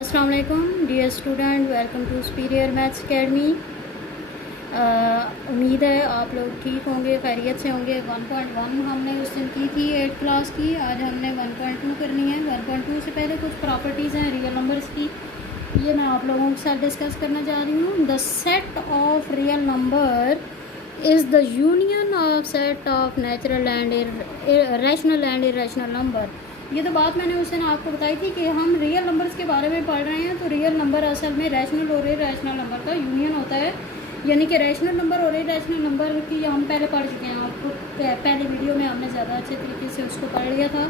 अस्सलाम वालेकुम dear student, welcome to superior maths academy. उम्मीद है आप लोग ठीक होंगे, खैरियत से होंगे। 1.1 हमने उस दिन की थी 8th क्लास की। आज हमने 1.2 करनी है। 1.2 से पहले कुछ प्रॉपर्टीज़ हैं रियल नंबर्स की, ये मैं आप लोगों के साथ डिस्कस करना चाह रही हूँ। The set of real number is the union of set of natural and rational and irrational number. ये तो बात मैंने उस दिन आपको बताई थी कि हम रियल नंबर्स के बारे में पढ़ रहे हैं। तो रियल नंबर असल में रैशनल और इरेशनल नंबर का यूनियन होता है, यानी कि रैशनल नंबर और इरेशनल नंबर की हम पहले पढ़ चुके हैं। आपको पहले वीडियो में हमने ज़्यादा अच्छे तरीके से उसको पढ़ लिया था।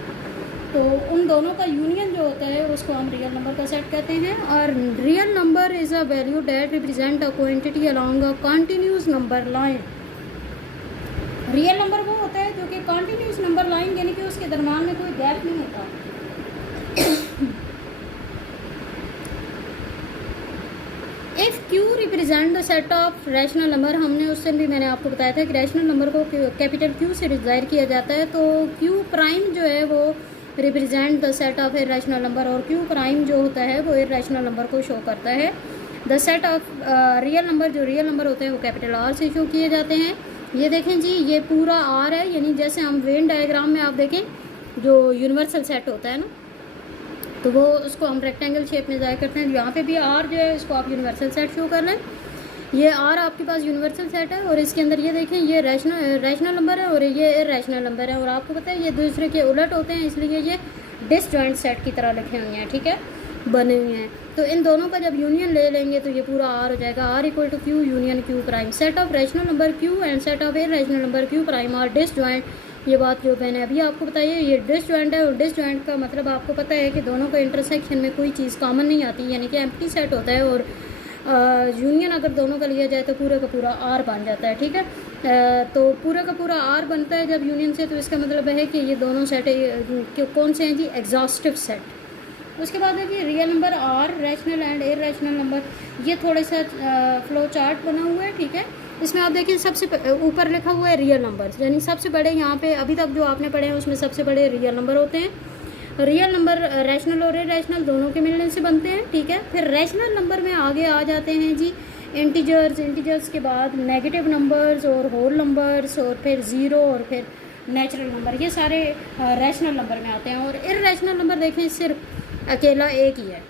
तो उन दोनों का यूनियन जो होता है उसको हम रियल नंबर का सेट कहते हैं। और real number is a value that represent a quantity along a continuous number line. Real number वो होता है जो कि कॉन्टीन्यूस नंबर लाइन, यानी कि उसके दरम्यान में कोई गैप नहीं होता। If Q represent the set of rational number, हमने उस दिन भी मैंने आपको बताया था कि रैशनल नंबर को कैपिटल क्यू से ज़ाहिर किया जाता है। तो क्यू प्राइम जो है वो represent the set of irrational number, और क्यू प्राइम जो होता है वो इरेशनल नंबर को शो करता है। The set of real number, जो रियल नंबर होते हैं वो कैपिटल आर से शो किए जाते हैं। ये देखें जी, ये पूरा आर है, यानी जैसे हम वेन डायग्राम में आप देखें जो यूनिवर्सल सेट होता है ना, तो वो उसको हम रेक्टेंगल शेप में ज़ाहिर करते हैं। यहाँ पे भी आर जो है इसको आप यूनिवर्सल सेट शो कर लें। ये आर आपके पास यूनिवर्सल सेट है और इसके अंदर ये देखें ये रैशनल नंबर है और ये इरेशनल नंबर है। और आपको पता है ये दूसरे के उलट होते हैं, इसलिए ये डिसजॉइंट सेट की तरह लिखे हुए हैं, ठीक है, बने हुए हैं। तो इन दोनों का जब यूनियन ले लेंगे तो ये पूरा आर हो जाएगा। R equal to Q union Q prime. Set of rational number Q and set of irrational number Q prime are disjoint. ये बात जो मैंने अभी आपको बताई है, ये डिसजॉइंट है। और डिसजॉइंट का मतलब आपको पता है कि दोनों के इंटरसेक्शन में कोई चीज़ कॉमन नहीं आती, यानी कि एम्प्टी सेट होता है। और यूनियन अगर दोनों का लिया जाए तो पूरा का पूरा आर बन जाता है, ठीक है। तो पूरा का पूरा आर बनता है जब यूनियन से, तो इसका मतलब है कि ये दोनों सेट कौन से हैं जी, एग्जॉस्टिव सेट। उसके बाद है कि real number are, rational and irrational number. ये थोड़ा सा फ्लो चार्ट बना हुआ है, ठीक है। इसमें आप देखिए सबसे ऊपर लिखा हुआ है रियल नंबर, यानी सबसे बड़े यहाँ पे अभी तक जो आपने पढ़े हैं उसमें सबसे बड़े रियल नंबर होते हैं। रियल नंबर रैशनल और इरेशनल दोनों के मिलने से बनते हैं, ठीक है। फिर रैशनल नंबर में आगे आ जाते हैं जी इंटीजर्स, इंटीजर्स के बाद नेगेटिव नंबर्स और होल नंबर्स और फिर ज़ीरो और फिर नेचुरल नंबर। ये सारे रैशनल नंबर में आते हैं। और इरेशनल नंबर देखें सिर्फ अकेला एक ही है।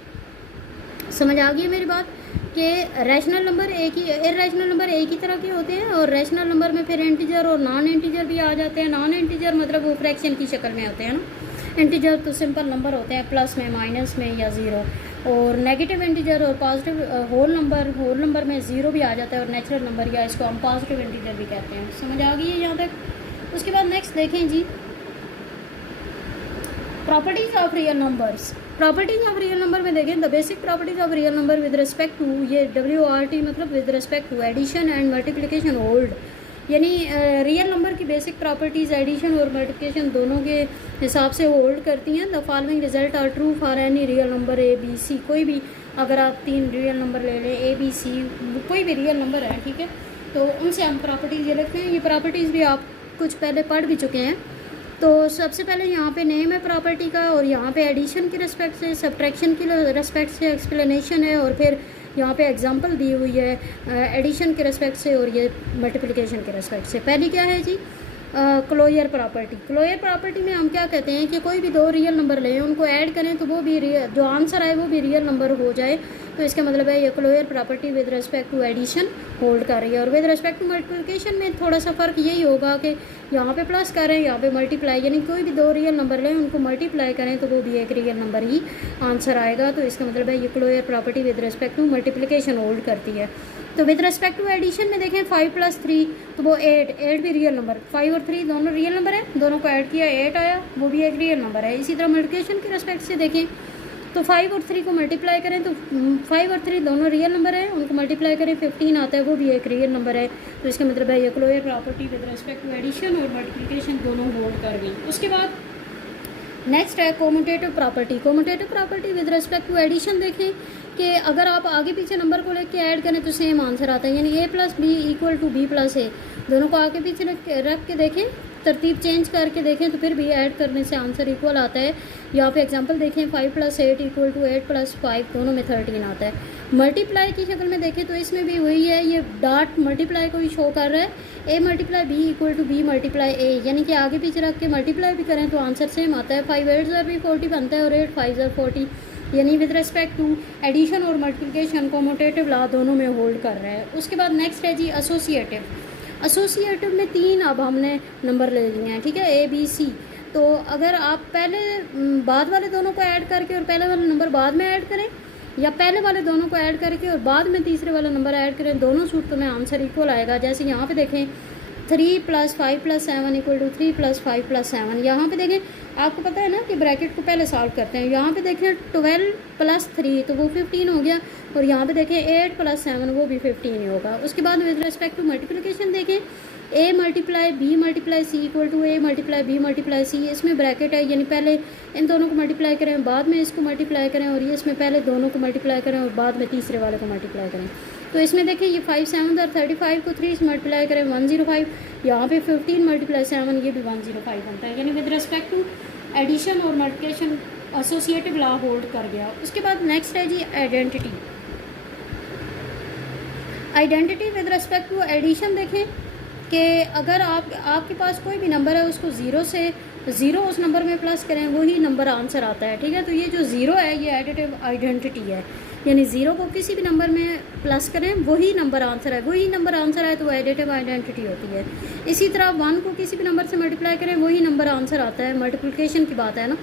समझ आ गई है मेरी बात कि रैशनल नंबर एक ही, इरेशनल नंबर एक ही तरह के होते हैं। और रैशनल नंबर में फिर इंटीजर और नॉन इंटीजर भी आ जाते हैं। नॉन इंटीजर मतलब वो फ्रैक्शन की शक्ल में होते हैं ना। इंटीजर तो सिंपल नंबर होते हैं, प्लस में, माइनस में या ज़ीरो। और नेगेटिव इंटीजर और पॉजिटिव होल नंबर में ज़ीरो भी आ जाता है। और नेचुरल नंबर या इसको हम पॉजिटिव इंटीजर भी कहते हैं। समझ आ गई है यहाँ तक। उसके बाद नेक्स्ट देखें जी, properties of real numbers. Properties of real number में देखें, the basic properties of real number with respect to, ये WRT मतलब with respect to addition and multiplication hold, यानी रियल नंबर की बेसिक प्रॉपर्टीज़ एडिशन और multiplication दोनों के हिसाब से होल्ड करती हैं। The following result are true for any real number ABC। कोई भी अगर आप 3 रियल नंबर ले लें, ABC कोई भी रियल नंबर है, ठीक है, तो उनसे हम प्रॉपर्टीज़ ये लिखते हैं। ये प्रॉपर्टीज़ भी आप कुछ पहले पढ़ भी चुके हैं। तो सबसे पहले यहाँ पे नेम है प्रॉपर्टी का, और यहाँ पे एडिशन के रिस्पेक्ट से, सब्ट्रैक्शन की रिस्पेक्ट से एक्सप्लेनेशन है, और फिर यहाँ पे एग्जांपल दी हुई है एडिशन के रिस्पेक्ट से और ये मल्टीप्लिकेशन के रिस्पेक्ट से। पहली क्या है जी, क्लोजर प्रॉपर्टी। क्लोजर प्रॉपर्टी में हम क्या कहते हैं कि कोई भी दो रियल नंबर लें, उनको ऐड करें तो वो भी जो आंसर आए वो भी रियल नंबर हो जाए। तो इसका मतलब है ये closure property with respect to addition hold कर रही है। और विद रिस्पेक्ट टू मल्टीप्लिकेशन में थोड़ा सा फ़र्क यही होगा कि यहाँ पे प्लस करें, यहाँ पे मल्टीप्लाई, यानी कोई भी दो रियल नंबर लें उनको मल्टीप्लाई करें तो वो भी एक रियल नंबर ही आंसर आएगा। तो इसका मतलब है ये closure property with respect to multiplication hold करती है। तो विद रिस्पेक्ट टू एडिशन में देखें 5 + 3 तो वो 8 भी रियल नंबर, 5 और 3 दोनों रियल नंबर है, दोनों को ऐड किया 8 आया, वो भी एक रियल नंबर है। इसी तरह मल्टीप्लिकेशन के रिस्पेक्ट से देखें तो 5 और 3 को मल्टीप्लाई करें तो 5 और 3 दोनों रियल नंबर है, उनको मल्टीप्लाई करें 15 आता है, वो भी एक रियल नंबर है। तो इसका मतलब है ये closure property with respect to addition और मल्टीप्लिकेशन दोनों होल्ड कर गई। उसके बाद नेक्स्ट है commutative property. Commutative property with respect to addition देखें कि अगर आप आगे पीछे नंबर को लेके ऐड करें तो सेम आंसर आता है, यानी A + B = B + A। दोनों को आगे पीछे रख के देखें तरतीब चेंज करके देखें तो फिर भी ऐड करने से आंसर इक्वल आता है। यहाँ पे एग्जांपल देखें 5 + 8 = 8 + 5 दोनों में 13 आता है। मल्टीप्लाई की शक्ल में देखें तो इसमें भी वही है, ये डॉट मल्टीप्लाई को ही शो कर रहा है। a × b = b × a, यानी कि आगे पीछे रख के मल्टीप्लाई भी करें तो आंसर सेम आता है। 5 8 भी 40 बनता है और 8 5 40, यानी विद रिस्पेक्ट टू एडिशन और मल्टीप्लिकेशन कॉम्यूटेटिव लॉ दोनों में होल्ड कर रहा है। उसके बाद नेक्स्ट है जी एसोसिएटिव। एसोसिएटिव में 3 अब हमने नंबर ले लिए हैं, ठीक है, a b c। तो अगर आप पहले बाद वाले दोनों को ऐड करके और पहले वाला नंबर बाद में ऐड करें, या पहले वाले दोनों को ऐड करके और बाद में तीसरे वाला नंबर ऐड करें, दोनों सूरतों में आंसर इक्वल आएगा। जैसे यहाँ पे देखें 3 + 5 + 7 = 3 + 5 + 7। यहाँ पे देखें, आपको पता है ना कि ब्रैकेट को पहले सॉल्व करते हैं। यहाँ पे देखें 12 + 3 तो वो 15 हो गया, और यहाँ पे देखें 8 + 7 वो भी 15 ही होगा। उसके बाद विद रिस्पेक्ट टू मल्टीप्लिकेशन देखें a × b × c = a × b × c। इसमें ब्रैकेट है, यानी पहले इन दोनों को मल्टीप्लाई करें, बाद में इसको मल्टीप्लाई करें, और ये इसमें पहले दोनों को मल्टीप्लाई करें और बाद में तीसरे वाले को मल्टीप्लाई करें। तो इसमें देखें ये 5 7 और 35 को 3 से मल्टीप्लाई करें 105, यहाँ पे 15 × 7 ये भी 105 बनता है, यानी विद रिस्पेक्ट टू एडिशन और मल्टीप्लिकेशन एसोसिएटिव लॉ होल्ड कर गया। उसके बाद नेक्स्ट है जी identity. Identity with respect to addition देखें कि अगर आपके पास कोई भी नंबर है उसको ज़ीरो उस नंबर में प्लस करें, वही नंबर आंसर आता है, ठीक है। तो ये जो ज़ीरो है ये एडिटिव आइडेंटिटी है, यानी ज़ीरो को किसी भी नंबर में प्लस करें वही नंबर आंसर है, वही नंबर आंसर है तो वो एडिटिव आइडेंटिटी होती है। इसी तरह 1 को किसी भी नंबर से मल्टीप्लाई करें वही नंबर आंसर आता है, मल्टीप्लिकेशन की बात है ना।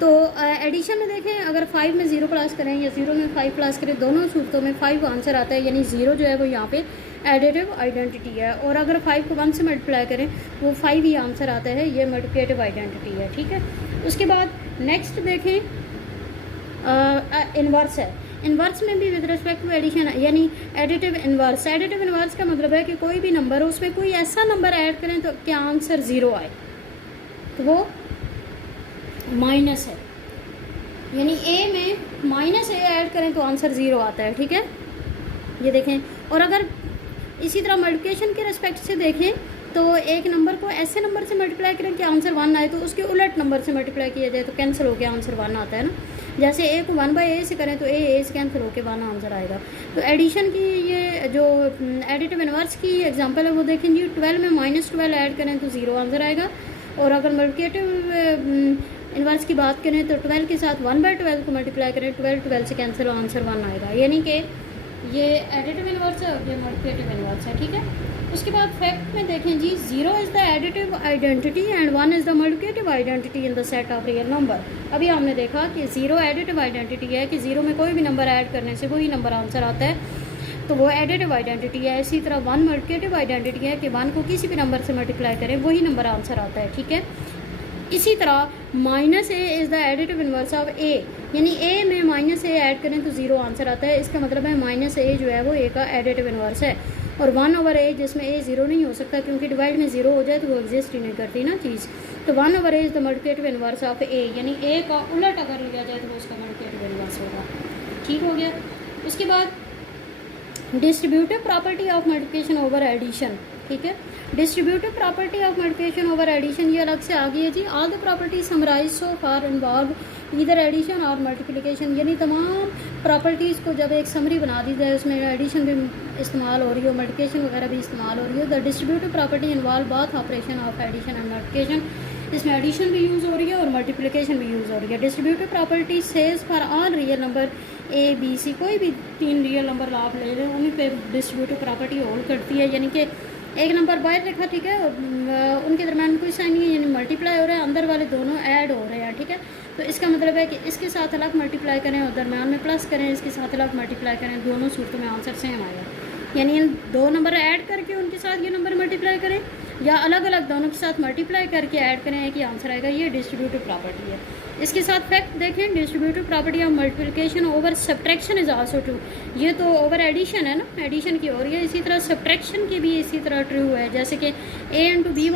तो एडिशन में देखें, अगर 5 में 0 प्लस करें या 0 में 5 प्लस करें, दोनों सूरतों में 5 आंसर आता है, यानी 0 जो है वो यहाँ पे एडिटिव आइडेंटिटी है। और अगर 5 को 1 से मल्टीप्लाई करें वो 5 ही आंसर आता है, ये मल्टीप्लिकेटिव आइडेंटिटी है, ठीक है। उसके बाद नेक्स्ट देखें इन्वर्स है। इन्वर्स में भी विद रिस्पेक्ट टू एडिशन है, यानी एडिटिव इन्वर्स। एडिटिव इन्वर्स का मतलब है कि कोई भी नंबर हो उसमें कोई ऐसा नंबर ऐड करें तो क्या आंसर 0 आए, तो वो माइनस है, यानी a में -a ऐड करें तो आंसर 0 आता है, ठीक है, ये देखें। और अगर इसी तरह मल्टीप्लिकेशन के रिस्पेक्ट से देखें तो एक नंबर को ऐसे नंबर से मल्टीप्लाई करें कि आंसर 1 आए, तो उसके उलट नंबर से मल्टीप्लाई किया जाए तो कैंसिल होकर आंसर 1 आता है ना। जैसे a को 1/a से करें तो a से कैंसिल होकर 1 आंसर आएगा। तो एडिशन की ये जो एडिटिव इन्वर्स की एग्जांपल है वो देखें जी, 12 में -12 ऐड करें तो 0 आंसर आएगा। और अगर मल्टीप्लिकेटिव इन्वर्स की बात करें तो 12 के साथ 1/12 को मल्टीप्लाई करें, 12 से कैंसिल आंसर 1 आएगा, यानी कि ये एडिटिव इन्वर्स है और ये मल्टीप्लिकेटिव इन्वर्स है, ठीक है। उसके बाद फैक्ट में देखें जी, 0 is the additive identity and 1 is the multiplicative identity in the set of real number. अभी हमने देखा कि 0 एडिटिव आइडेंटिटी है कि 0 में कोई भी नंबर ऐड करने से वही नंबर आंसर आता है, तो वो एडिटिव आइडेंटिटी है। इसी तरह 1 मल्टीप्लिकेटिव आइडेंटिटी है कि 1 को किसी भी नंबर से मल्टीप्लाई करें वही नंबर आंसर आता है, ठीक है। इसी तरह -a is the additive inverse of a, यानी a में -a ऐड करें तो 0 आंसर आता है। इसका मतलब है -a जो है वो a का एडिटिव इन्वर्स है। और 1/a जिसमें a 0 नहीं हो सकता, क्योंकि डिवाइड में 0 हो जाए तो वो एग्जिस्ट ही नहीं करती ना चीज़। तो 1/a is the multiplicative inverse of a, यानी a का उलट अगर लिया जाए तो वो उसका मल्टीप्लिकेटिव इन्वर्स होगा, ठीक हो गया। उसके बाद distributive property of multiplication over addition, ठीक है। Distributive property of multiplication over addition ये अलग से आ गई है जी। All the properties summarise so far involve either addition और मल्टीप्लिकेशन, यानी तमाम प्रॉपर्टीज़ को जब एक समरी बना दी जाए उसमें एडिशन भी इस्तेमाल हो रही हो, मल्टीप्लिकेशन वगैरह भी इस्तेमाल हो रही हो। The distributive property involve both operation of addition and multiplication, इसमें एडिशन भी यूज़ हो रही है और मल्टीप्लिकेशन भी यूज़ हो रही है। Distributive property says for all real number a b c, कोई भी 3 रियल नंबर आप ले लें उन्हीं पे डिस्ट्रीब्यूटिव प्रॉपर्टी होल्ड करती है, यानी कि एक नंबर बाहर लिखा, ठीक है, उनके दरम्यान कोई साइन नहीं है, यानी मल्टीप्लाई हो रहा है, अंदर वाले दोनों ऐड हो रहे हैं, ठीक है। तो इसका मतलब है कि इसके साथ अलग मल्टीप्लाई करें और दरम्यान में प्लस करें, इसके साथ अलग मल्टीप्लाई करें, दोनों सूरतों में आंसर सेम आएगा। यानी इन 2 नंबर ऐड करके उनके साथ ये नंबर मल्टीप्लाई करें या अलग अलग दोनों के साथ मल्टीप्लाई करके ऐड करें, एक ही आंसर आएगा। ये डिस्ट्रीब्यूटिव प्रॉपर्टी है। इसके साथ फैक्ट देखें, distributive property of multiplication over subtraction is also true. ये तो ओवर एडिशन है ना, एडिशन की हो रही है, इसी तरह सब्ट्रैक्शन की भी इसी तरह ट्रू है, जैसे कि a × b -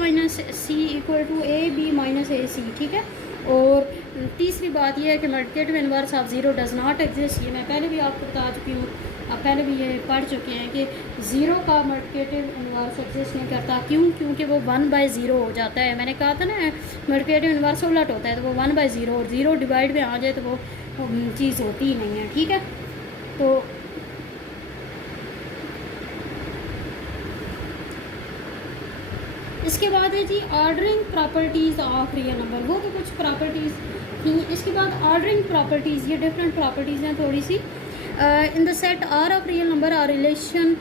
c = ab - ac, ठीक है। और तीसरी बात यह है कि multiplicative inverse of 0 does not exist, ये मैं पहले भी आपको बता चुकी हूँ अब पहले भी ये पढ़ चुके हैं कि ज़ीरो का मल्टीप्लिकेटिव इन्वर्स एग्जिस्ट नहीं करता। क्यों? क्योंकि वो 1/0 हो जाता है। मैंने कहा था ना मल्टीप्लिकेटिव इन्वर्स उलट होता है, तो वो 1/0 और 0 डिवाइड में आ जाए तो वो चीज़ होती ही नहीं है। ठीक है, तो इसके बाद है जी ordering properties of real number. वो तो कुछ प्रॉपर्टीज़ थी। इसके बाद ऑर्डरिंग प्रॉपर्टीज़, ये डिफरेंट प्रॉपर्टीज़ हैं थोड़ी सी। In the set R of real number are relation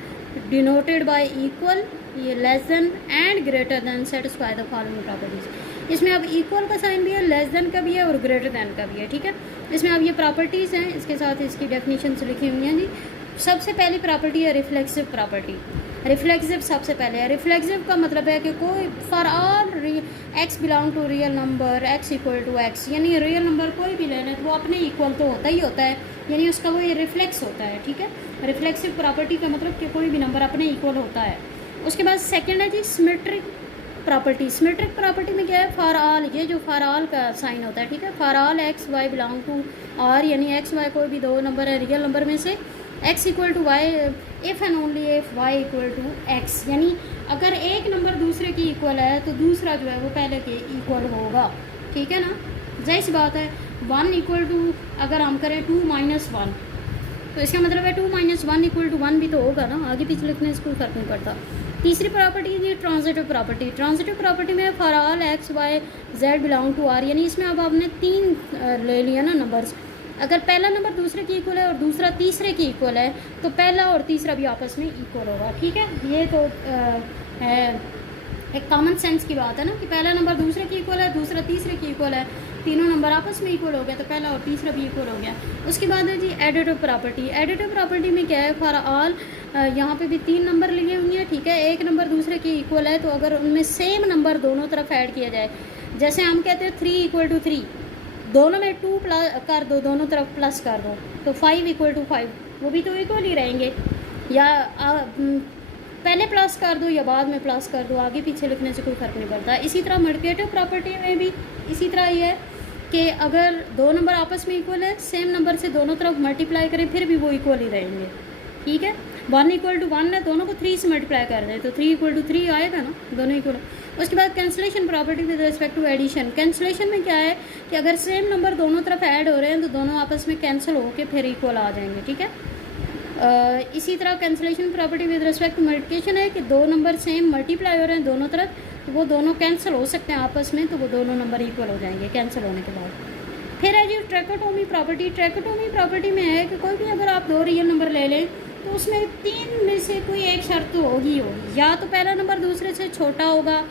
denoted by equal, ये less than and greater than satisfy the following properties. इसमें अब इक्वल का साइन भी है, लेस देन का भी है और ग्रेटर देन का भी है। ठीक है, इसमें अब ये प्रॉपर्टीज़ हैं, इसके साथ इसकी डेफिनेशन लिखी हुई हैं जी। सबसे पहली प्रॉपर्टी है रिफ्लेक्सिव प्रॉपर्टी। रिफ्लेक्सिव सबसे पहले है। रिफ्लेक्सिव का मतलब है कि कोई for all x belong to real number x equal to x, यानी रियल नंबर कोई भी लेना है तो वो अपने इक्वल तो होता ही होता है, यानी उसका वो ये रिफ्लेक्स होता है। ठीक है, रिफ्लेक्सिव प्रॉपर्टी का मतलब कि कोई भी नंबर अपने इक्वल होता है। उसके बाद सेकेंड है जी सिमेट्रिक प्रॉपर्टी। सिमेट्रिक प्रॉपर्टी में क्या है? फॉर ऑल, ये जो फॉर ऑल का साइन होता है। ठीक है, for all x y belong to R, यानी एक्स वाई कोई भी दो नंबर है रियल नंबर में से, x equal to y if and only if y equal to x, यानी अगर एक नंबर दूसरे की इक्वल है तो दूसरा जो है वो पहले के इक्वल होगा। ठीक है ना, जाहिर सी बात है। 1 इक्वल टू अगर हम करें 2 - 1 तो इसका मतलब है 2 - 1 इक्वल टू 1 भी तो होगा ना, आगे पीछे लिखने से कोई फ़र्क नहीं पड़ता। तीसरी प्रॉपर्टी है ट्रांजिटिव प्रॉपर्टी। ट्रांजिटिव प्रॉपर्टी में for all x y z belong to R, यानी इसमें अब आपने 3 ले लिया ना नंबर्स। अगर पहला नंबर दूसरे की इक्वल है और दूसरा तीसरे की इक्वल है तो पहला और तीसरा भी आपस में इक्वल होगा। ठीक है, ये तो है एक कॉमन सेंस की बात है ना कि पहला नंबर दूसरे की इक्वल है, दूसरा तीसरे की इक्वल है, तीनों नंबर आपस में इक्वल हो गया तो पहला और तीसरा भी इक्वल हो गया। उसके बाद है जी एडिटिव प्रॉपर्टी। एडिटिव प्रॉपर्टी में क्या है? फॉर ऑल, यहाँ पे भी 3 नंबर लिए हुए हैं। ठीक है, एक नंबर दूसरे की इक्वल है तो अगर उनमें सेम नंबर दोनों तरफ ऐड किया जाए, जैसे हम कहते हैं 3 इक्वल टू 3, दोनों में 2 प्लस कर दो, दोनों तरफ प्लस कर दो तो 5 इक्वल टू 5, वो भी तो इक्वल ही रहेंगे। या पहले प्लस कर दो या बाद में प्लस कर दो, आगे पीछे लिखने से कोई फ़र्क नहीं पड़ता। इसी तरह मल्टीप्लिकेटिव प्रॉपर्टी में भी इसी तरह ही है कि अगर दो नंबर आपस में इक्वल है, सेम नंबर से दोनों तरफ मल्टीप्लाई करें फिर भी वो इक्वल ही रहेंगे। ठीक है, 1 इक्वल टू 1 है, दोनों को 3 से मल्टीप्लाई कर दें तो 3 इक्वल टू 3 आएगा ना, दोनों इक्वल। उसके बाद cancellation property with respect to addition. Cancellation में क्या है कि अगर सेम नंबर दोनों तरफ ऐड हो रहे हैं तो दोनों आपस में कैंसिल होकर फिर इक्वल आ जाएंगे। ठीक है, इसी तरह cancellation property with respect to multiplication है कि दो नंबर सेम मल्टीप्लाई हो रहे हैं दोनों तरफ तो वो दोनों कैंसिल हो सकते हैं आपस में, तो वो दोनों नंबर इक्वल हो जाएंगे कैंसिल होने के बाद। फिर है जी ट्रैकोटोमी प्रॉपर्टी। ट्रैकोटोमी प्रॉपर्टी में है कि कोई भी अगर आप 2 रियल नंबर ले लें तो उसमें 3 में से कोई एक शर्त तो होगी, या तो पहला नंबर दूसरे से छोटा होगा,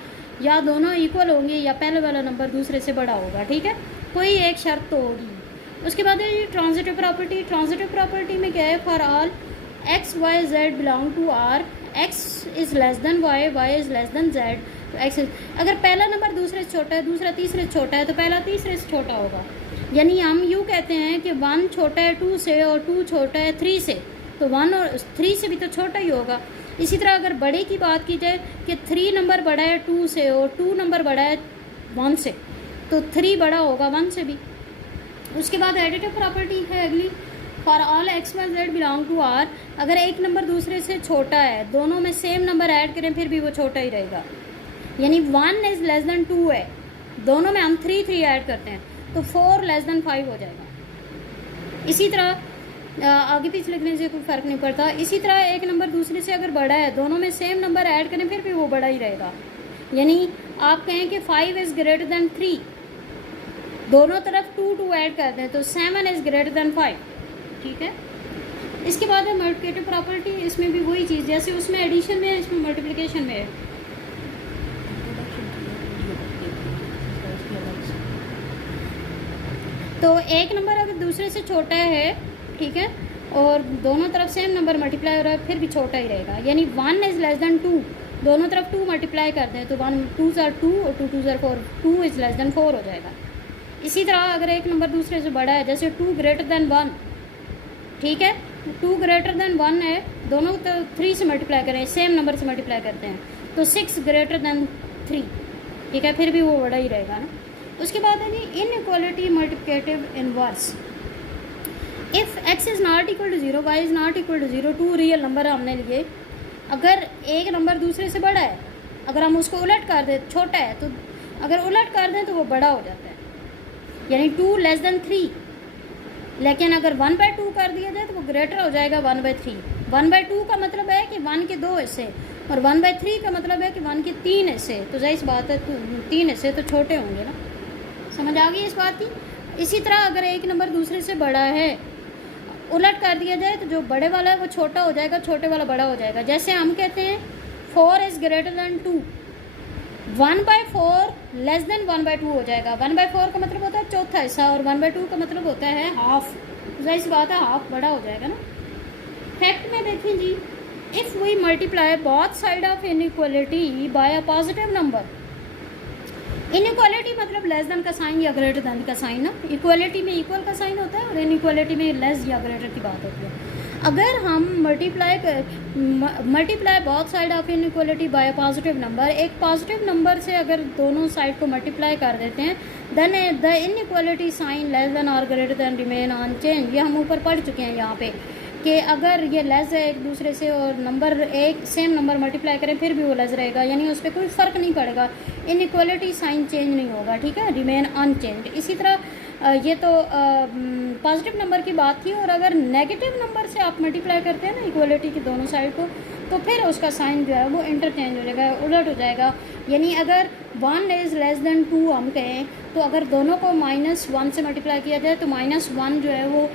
या दोनों इक्वल होंगे, या पहले वाला नंबर दूसरे से बड़ा होगा। ठीक है, कोई एक शर्त तो होगी। उसके बाद है ये ट्रांजिटिव प्रॉपर्टी। ट्रांजिटिव प्रॉपर्टी में क्या है? For all x y z belong to R, x is less than y, y is less than z, तो एक्स अगर पहला नंबर दूसरे से छोटा है, दूसरा तीसरे से छोटा है तो पहला तीसरे से छोटा होगा। यानी हम यूँ कहते हैं कि 1 छोटा है 2 से और 2 छोटा है 3 से, तो 1 और 3 से भी तो छोटा ही होगा। इसी तरह अगर बड़े की बात की जाए कि 3 नंबर बड़ा है 2 से और 2 नंबर बड़ा है 1 से, तो 3 बड़ा होगा 1 से भी। उसके बाद एडिटिव प्रॉपर्टी है अगली, for all x y z belong to R, अगर एक नंबर दूसरे से छोटा है, दोनों में सेम नंबर ऐड करें फिर भी वो छोटा ही रहेगा। यानी 1 इज़ लेस देन 2 है, दोनों में हम 3 ऐड करते हैं तो 4 लेस देन 5 हो जाएगा। इसी तरह आगे पीछे लिखने से कोई फ़र्क नहीं पड़ता। इसी तरह एक नंबर दूसरे से अगर बड़ा है, दोनों में सेम नंबर ऐड करें फिर भी वो बड़ा ही रहेगा। यानी आप कहें कि 5 इज़ ग्रेटर देन 3, दोनों तरफ 2 ऐड कर दें तो 7 इज़ ग्रेटर देन 5। ठीक है, इसके बाद है मल्टीप्लिकेटिव प्रॉपर्टी। इसमें भी वही चीज़ जैसे उसमें एडिशन में है, इसमें मल्टीप्लिकेशन में है। तो एक नंबर अगर दूसरे से छोटा है, ठीक है, और दोनों तरफ सेम नंबर मल्टीप्लाई हो रहा है फिर भी छोटा ही रहेगा। यानी 1 इज़ लेस देन 2, दोनों तरफ 2 मल्टीप्लाई कर दें तो 1 2 ज़ार 2 और 2 2 ज़ार 4, 2 इज़ लेस देन 4 हो जाएगा। इसी तरह अगर एक नंबर दूसरे से बड़ा है, जैसे 2 ग्रेटर देन 1, ठीक है, 2 ग्रेटर देन 1 है, दोनों तो 3 से मल्टीप्लाई करें, सेम नंबर से मल्टीप्लाई करते हैं तो 6 ग्रेटर देन 3, ठीक है, फिर भी वो बड़ा ही रहेगा ना। उसके बाद है जी inequality multiplicative inverse. If x is not equal to 0, y is not equal to 0, two real number हमने लिए, अगर एक नंबर दूसरे से बड़ा है, अगर हम उसको उलट कर दें, छोटा है तो अगर उलट कर दें तो वो बड़ा हो जाता है, यानी 2 लेस देन 3। लेकिन अगर 1/2 कर दिया जाए तो वो ग्रेटर हो जाएगा 1/3। 1/2 का मतलब है कि 1 के 2 हिस्से, और 1/3 का मतलब है कि 1 के 3 हिस्से। तो जाहिर सी बात है 3 हिस्से तो छोटे होंगे ना, समझ आ गई इस बात की। इसी तरह अगर एक नंबर दूसरे से बड़ा है, उलट कर दिया जाए तो जो बड़े वाला है वो छोटा हो जाएगा, छोटे वाला बड़ा हो जाएगा। जैसे हम कहते हैं 4 is greater than 2, 1/4 less than 1/2 हो जाएगा। 1/4 का मतलब होता है चौथा हिस्सा, और 1/2 का मतलब होता है हाफ। जाहिर सी बात है हाफ बड़ा हो जाएगा ना। फैक्ट में देखें जी, if we multiply both side of inequality by a positive number, inequality मतलब लेस देन का साइन या ग्रेटर देन का साइन ना, इक्वालिटी में इक्वल का साइन होता है और इनइक्वालिटी में लेस या ग्रेटर की बात होती है। अगर हम multiply both side of inequality by a positive number, एक पॉजिटिव नंबर से अगर दोनों साइड को मल्टीप्लाई कर देते हैं, then the inequality sign less than और ग्रेटर देन रिमेन अनचेंज। ये हम ऊपर पढ़ चुके हैं यहाँ पे कि अगर ये लेस है एक दूसरे से और नंबर एक सेम नंबर मल्टीप्लाई करें फिर भी वो लेस रहेगा, यानी उस पर कोई फ़र्क नहीं पड़ेगा, इनइक्वालिटी साइन चेंज नहीं होगा, ठीक है, रिमेन अनचेंज। इसी तरह ये तो पॉजिटिव नंबर की बात थी। और अगर नेगेटिव नंबर से आप मल्टीप्लाई करते हैं ना इक्वालिटी की दोनों साइड को, तो फिर उसका साइन जो है वो इंटरचेंज हो जाएगा, उलट हो जाएगा। यानी अगर 1 इज़ लेस देन 2 हम कहें, तो अगर दोनों को -1 से मल्टीप्लाई किया जाए तो -1 जो है वो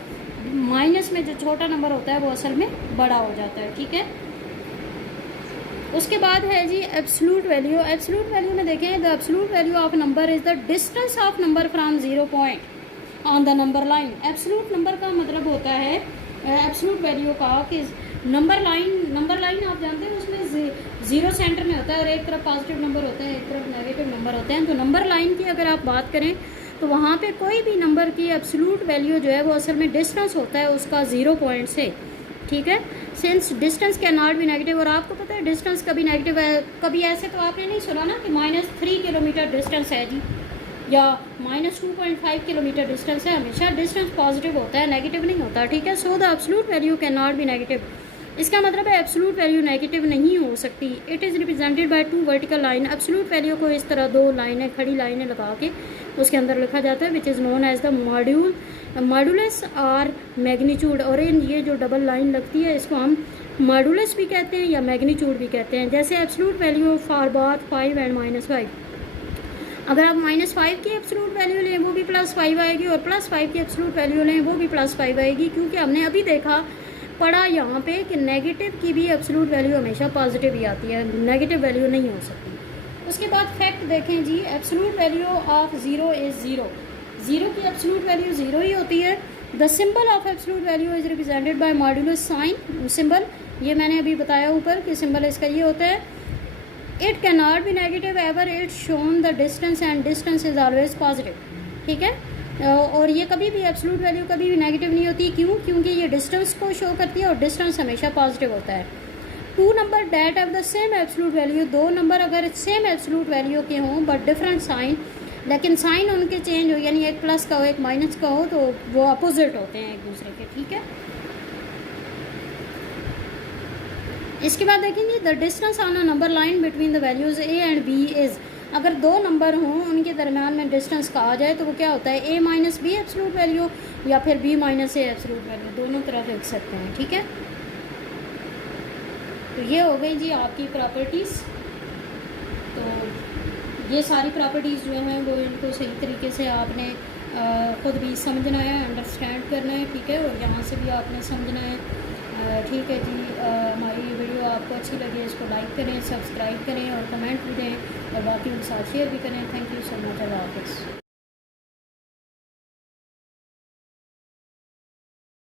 माइनस में जो छोटा नंबर होता है वो असल में बड़ा हो जाता है, ठीक है। उसके बाद है जी एब्सोल्यूट वैल्यू। एब्सोल्यूट वैल्यू में देखें, the absolute value of number is the distance of number from 0 point on the number line. Absolute number का मतलब होता है एब्सोल्यूट वैल्यू का कि नंबर लाइन आप जानते हैं उसमें 0 सेंटर में होता है और एक तरफ पॉजिटिव नंबर होता है, एक तरफ नेगेटिव नंबर होते हैं। तो नंबर लाइन की अगर आप बात करें तो वहाँ पे कोई भी नंबर की एब्सोल्यूट वैल्यू जो है वो असल में डिस्टेंस होता है उसका 0 पॉइंट से, ठीक है। Since distance can not be negative, और आपको पता है डिस्टेंस कभी नेगेटिव है, कभी ऐसे तो आपने नहीं सुना ना कि -3 किलोमीटर डिस्टेंस है जी, या -2.5 किलोमीटर डिस्टेंस है। हमेशा डिस्टेंस पॉजिटिव होता है, नेगेटिव नहीं होता, ठीक है। So the absolute value can not be negative, इसका मतलब है एब्सोल्यूट वैल्यू नेगेटिव नहीं हो सकती। It is represented bye 2 vertical line. Absolute value को इस तरह 2 लाइनें, खड़ी लाइनें लगा के उसके अंदर लिखा जाता है, which is known as the modulus और मैग्नीट्यूड। और ये जो डबल लाइन लगती है इसको हम मॉड्यूलस भी कहते हैं या मैग्नीट्यूड भी कहते हैं। जैसे absolute value for both 5 and -5, अगर आप -5 की एब्सोल्यूट वैल्यू लें वो भी +5 आएगी, और +5 की एब्सोल्यूट वैल्यू लें वो भी +5 आएगी, क्योंकि हमने अभी पढ़ा यहाँ पे कि नेगेटिव की भी एब्सोल्यूट वैल्यू हमेशा पॉजिटिव ही आती है, नेगेटिव वैल्यू नहीं हो सकती। उसके बाद फैक्ट देखें जी, एब्सोल्यूट वैल्यू ऑफ 0 इज़ 0, 0 की एब्सोल्यूट वैल्यू 0 ही होती है। The symbol of absolute value is represented by modulus sign. Symbol ये मैंने अभी बताया ऊपर कि सिंबल इसका ये होता है। It can not be negative ever it shown the distance and distance is always positive, ठीक है। और ये कभी भी एब्सोल्यूट वैल्यू कभी भी नेगेटिव नहीं होती, क्यों? क्योंकि ये डिस्टेंस को शो करती है और डिस्टेंस हमेशा पॉजिटिव होता है। 2 number that have the same absolute value, 2 number अगर सेम एब्सोल्यूट वैल्यू के हों बट डिफरेंट साइन, लेकिन साइन उनके चेंज हो, यानी एक प्लस का हो एक माइनस का हो, तो वो अपोजिट होते हैं एक दूसरे के, ठीक है। इसके बाद देखेंगे the distance on a number line between the values A and B is, अगर 2 नंबर हों उनके दरमियान में डिस्टेंस कहा जाए तो वो क्या होता है, a - b एब्सोल्यूट वैल्यू या फिर b - a एब्सोल्यूट वैल्यू, दोनों तरफ लिख सकते हैं, ठीक है। तो ये हो गई जी आपकी प्रॉपर्टीज़। तो ये सारी प्रॉपर्टीज़ जो हैं वो इनको सही तरीके से आपने ख़ुद भी समझना है, अंडरस्टैंड करना है, ठीक है, और यहाँ से भी आपने समझना है, ठीक है जी। हमारी वीडियो आपको अच्छी लगे इसको लाइक करें, सब्सक्राइब करें और कमेंट भी दें, और बाकी उनके साथ शेयर भी करें। थैंक यू सो मच, अल्लाह हाफ़िज़।